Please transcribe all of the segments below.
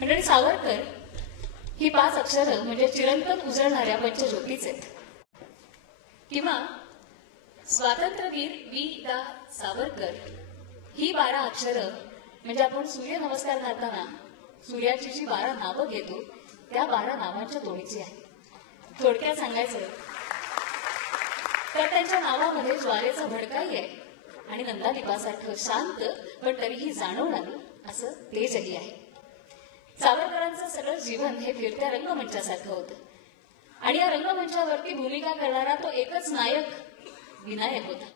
मंडळी, सावरकर ही 5 अक्षरं म्हणजे चिरंतन उजळणाऱ्या पंचज्योतीच आहेत. किंवा स्वातंत्र्यवीर वी.दा. सावरकर ही 12 अक्षरं म्हणजे आपण सूर्य नमस्कार घालताना सूर्याची जी 12 नावं घेतो त्या 12 नावांच्या तोडीची आहे. थोडक्यात सांगायचं तर त्यांच्या नावामध्ये ज्वालेचा भडकाही आहे आणि नंदादीपासारखं शांत पण तरीही जाणवणारं असं तेजही आहे. सावरकरांचं सगळं जीवन हे फिरत्या रंगमंचासारखं होतं आणि या रंगमंचावरती भूमिका करणारा तो एकच नायक विनायक होता.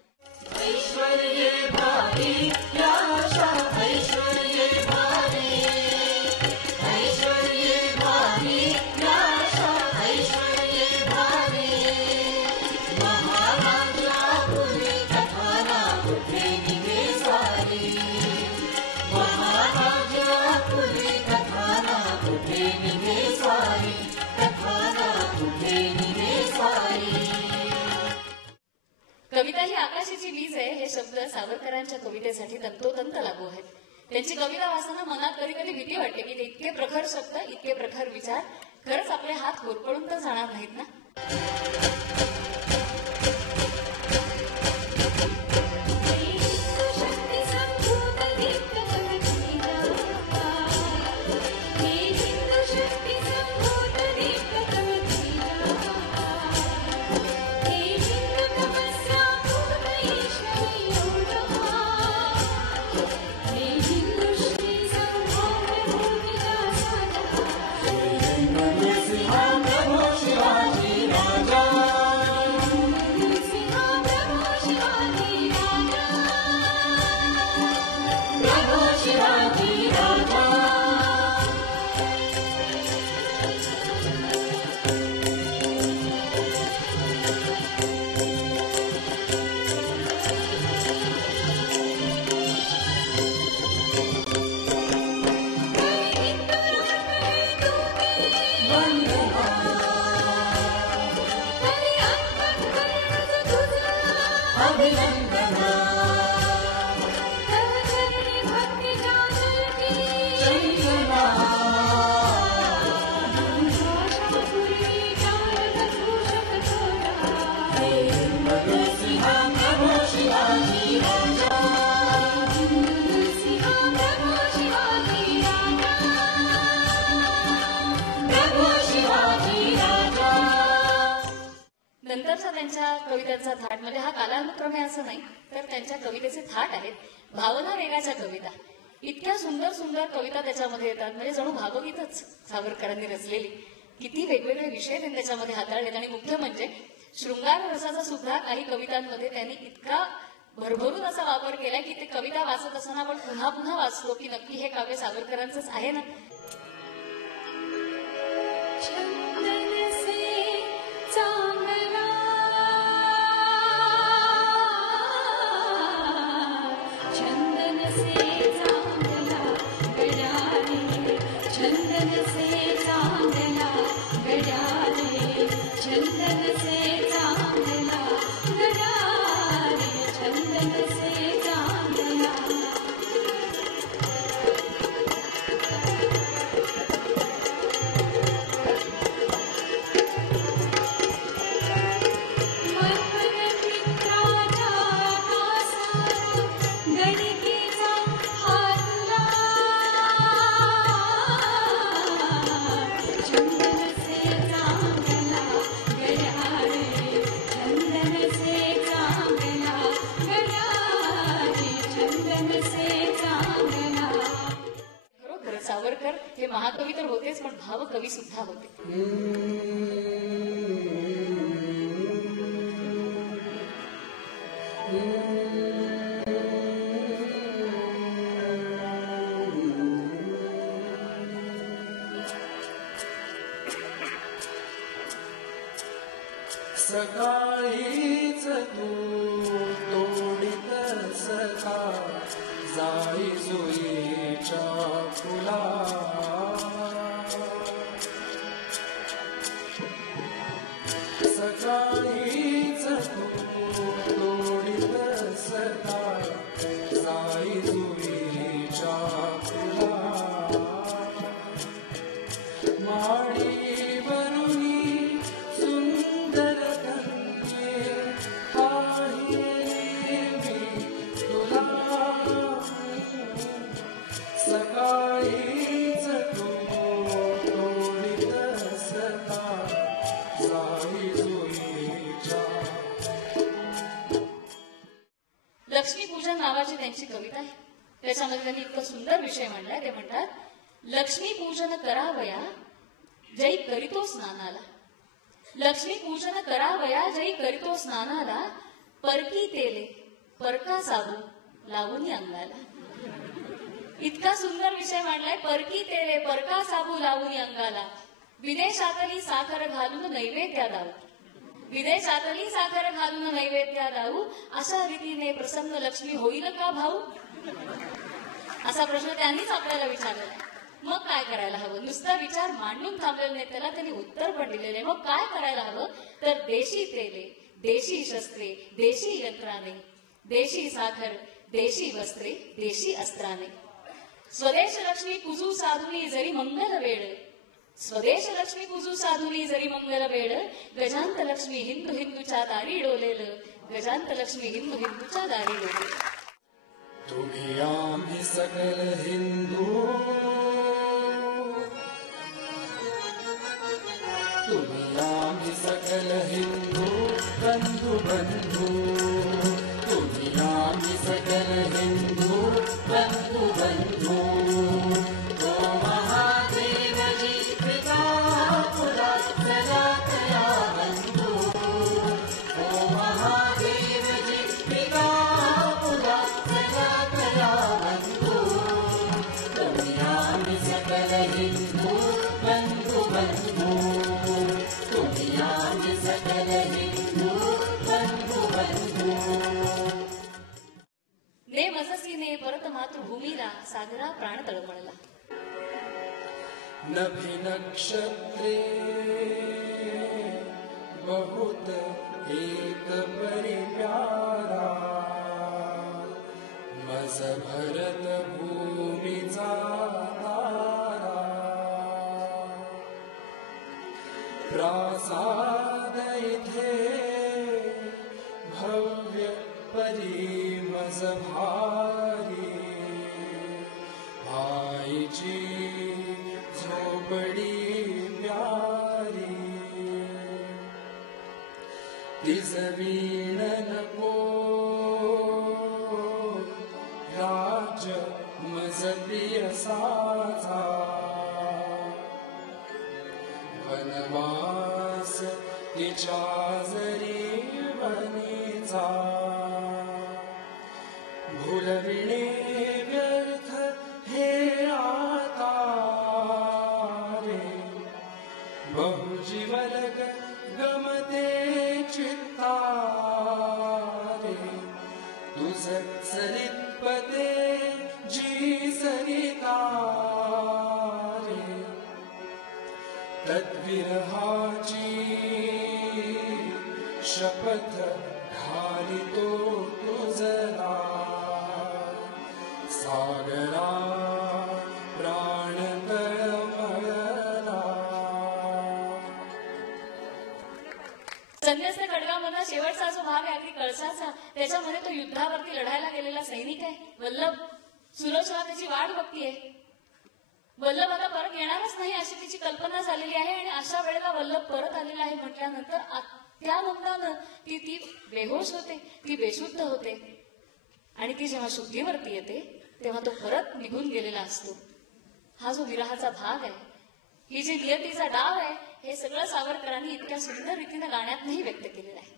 ऐश्वर्ये भारी आशा, ऐश्वर्ये भारी, ऐश्वर्ये भारी आशा, ऐश्वर्ये भारी, महाराजा पुरी कथाना कुठे निघे सारी, महाराजा पुरी कथाना कुठे निघे सारी, कथाना कुठे निघे सारी. कविता ही आकाशाची वीज आहे हे शब्द सावरकरांच्या कवितेसाठी तंतोतंत लागू आहेत. त्यांची कविता वाचताना मनात कधी कधी भीती वाटते की ते इतके प्रखर शब्द, इतके प्रखर विचार खरंच आपले हात होरपळून तर जाणार नाहीत ना. नंतरचा त्यांच्या कवितांचा थाट म्हणजे हा कालानुक्रम आहे असं नाही, तर त्यांच्या कवितेचे थाट आहेत भावना वेगाच्या कविता. इतक्या सुंदर सुंदर कविता त्याच्यामध्ये येतात म्हणजे जणू भावगीतच सावरकरांनी रचलेली. किती वेगवेगळे विषय त्यांनी त्याच्यामध्ये हाताळलेत आणि मुख्य म्हणजे शृंगार रसाचा सुद्धा काही कवितांमध्ये त्यांनी इतका भरभरून असा वापर केला की ते कविता वाचत असताना आपण पुन्हा पुन्हा वाचलो की नक्की हे काव्य सावरकरांचंच आहे ना. सावरकर हे महाकवी तर होतेच पण भावकवी सुद्धा होते. सकाळीच तू तोडीत सखा जाई जुईच्या फुला, सकाळीच तू तोडीत सखा जाई जुईच्या फुला, नावाची त्यांची कविता आहे. त्याच्यामध्ये त्यांनी इतका सुंदर विषय मांडलाय. ते म्हणतात, लक्ष्मी पूजन करावया जै करीतो स्नानाला. लक्ष्मी पूजन करावया जै करीतो स्नानाला. परकी तेले परका साबू लावून अंगाला. इतका सुंदर विषय मांडलाय. परकी तेले परका साबू लावून अंगाला. विदेशातली साखर घालून नैवेद्या दाऊ. विदेशातली साखर घालून नैवेद्या दाऊ. अशा रीतीने प्रसन्न लक्ष्मी होईल का भाऊ. असा प्रश्न त्यांनीच आपल्याला विचारलेला आहे. मग काय करायला हवं. नुसता विचार मांडून थांबलेला नाही, त्याला त्यांनी उत्तर पण दिलेले. मग काय करायला हवं तर देशी तेले देशी शस्त्रे देशी यंत्राने, देशी साखर देशी वस्त्रे देशी अस्त्राने. स्वदेश लक्ष्मी पूजू साधुनी जरी मंगल वेळ. स्वदेश लक्ष्मी पूजू साधुनी जरी मंगल वेळ. गजांत लक्ष्मी हिंदू हिंदूच्या दारी डोलेल. गजांत लक्ष्मी हिंदू हिंदूच्या दारी डोलेल. तुम्ही आम्ही सकल हिंदू, तुम्ही आम्ही सकल हिंदू बंधू बंधू. तुम्ही आम्ही सकल हिंदू बंधू बंधू. ओ महादेवजी पिता पुरा सदा कया बंधू. ओ महादेवजी पिता पुरा सदा कया बंधू. तुम्ही आम्ही सकल हिंदू बंधू बंधू. तुम्ही आम्ही सकल हिंदू बंधू बंधू. ने मजसीने परत मातृभूमीला सागरा प्राण तळमळला. नभी नक्षत्रे बहुत एक परिप्यारा. मज भरत भूमीचा तारा. प्रासाद इथे भव्य परी मज भारी. आईची झोपडी प्यारी. तिजवीण नको राज मज पियसाचा. वनवास तिच्या जरी वनीचा. भुलविणे व्यर्थ हे आता रे. बहुजीवलग गमते चित्ता रे. तुझ सरितपते जी सरिता रे. तद्विरहाची शपथ घालितो तुझला. सागरा प्राण तळमळला. संन्यास खडगामधला शेवटचा जो भाग आहे अगदी कळसाचा, त्याच्यामध्ये तो युद्धावरती लढायला गेलेला सैनिक आहे वल्लभ. सुरजला त्याची वाट बघतीये. वल्लभ आता परत येणारच नाही अशी तिची कल्पना झालेली आहे. आणि अशा वेळेला वल्लभ परत आलेला आहे म्हटल्यानंतर त्यानंतरानं ती बेहोश होते, ती बेशुद्ध होते. आणि ती जेव्हा शुद्धीवरती येते तेव्हा तो परत निघून गेलेला असतो. हा जो विरहाचा भाग आहे, ही जी नियतीचा डाव आहे, हे सगळं सावरकरांनी इतक्या सुंदर रीतीने गाण्यातही व्यक्त केलेलं आहे.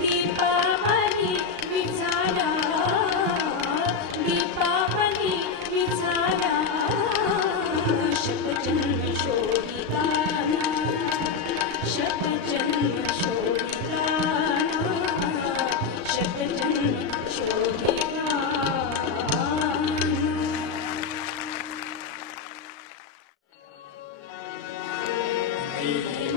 दीपावली विझाला दीपावली विझाला शतजन्म शोभिताना शतजन्म शोभिताना शतजन्म शोभिताना मी